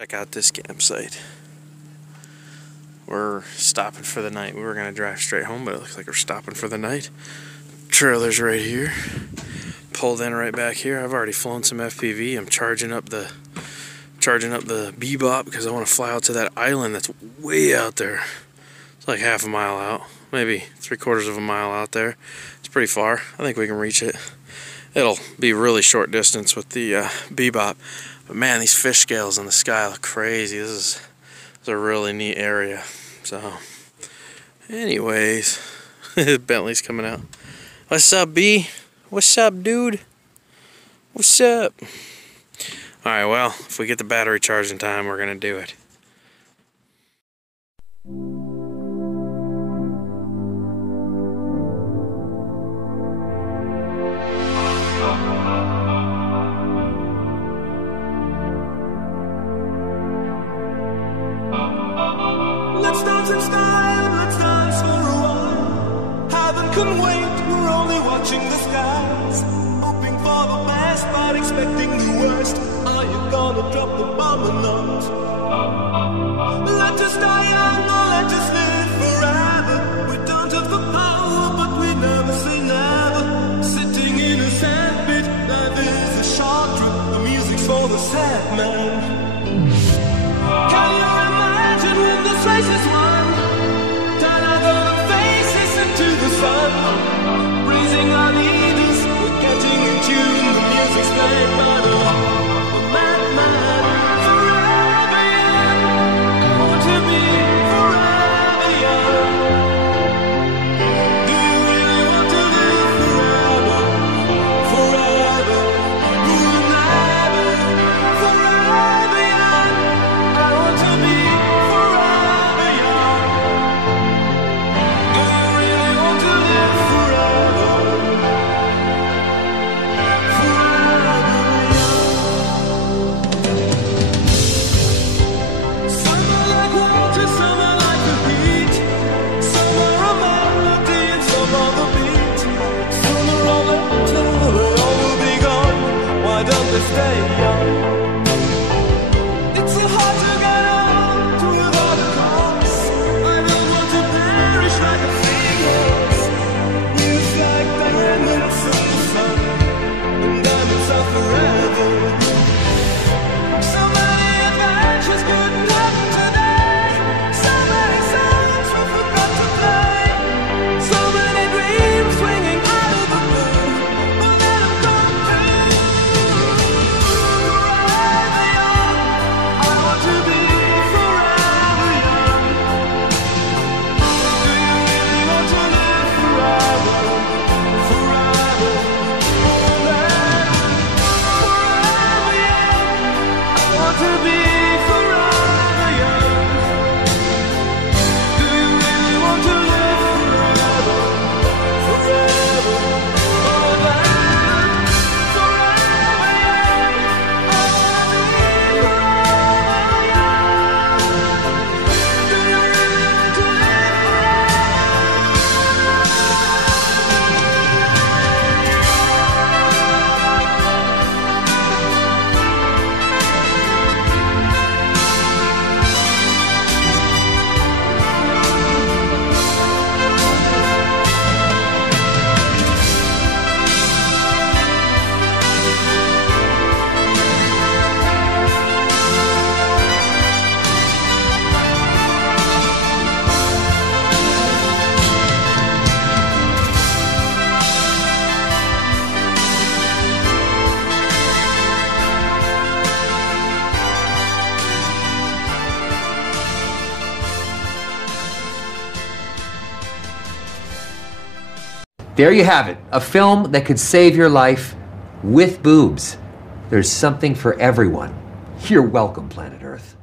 Check out this campsite. We're stopping for the night. We were going to drive straight home, but it looks like we're stopping for the night. Trailer's right here. Pulled in right back here. I've already flown some FPV. I'm charging up the Bebop because I want to fly out to that island that's way out there. It's like half a mile out, maybe 3/4 of a mile out there. It's pretty far. I think we can reach it. It'll be really short distance with the Bebop. But man, these fish scales in the sky look crazy. This is a really neat area. So, anyways, Bentley's coming out. What's up, B? What's up, dude? What's up? Alright, well, if we get the battery charged in time, we're gonna do it. Let's dance in style, let's dance for a while. Heaven can wait, we're only watching the skies. Hoping for the best, but expecting the worst. Are you gonna drop the bomb or not? Let us die young or let us live forever. We don't have the power, but we never say never. Sitting in a sandpit, life is a short trip. The music's for the sad man. Can you imagine when this race is won? Turn our faces into the sun. Raising our needles, we're getting in tune. The music's played by the madman. Forever young, I want to be forever young. Do you really want to live forever? Forever, who'll never, forever young. I want to be forever young. Do you really want to live forever? Forever young. Some are like water, some are like the heat. Some are a melody and some are the beat. Some are all later, they all will be gone. Why don't they stay young? It's so hard to get on without a cause. I don't want to perish like a phoenix. It's like diamonds in the sun, and diamonds are forever. So many adventures couldn't happen today. So many songs we forgot to play. So many dreams swinging out of the blue, but let them come true. Forever young, I want to be forever young. Do you really want to live forever? Forever, forever, forever young. I want to be forever young. Do you really want to live forever? Forever, forever, forever young. I want to be forever young. Do you really want to live There you have it, a film that could save your life with boobs. There's something for everyone. You're welcome, Planet Earth.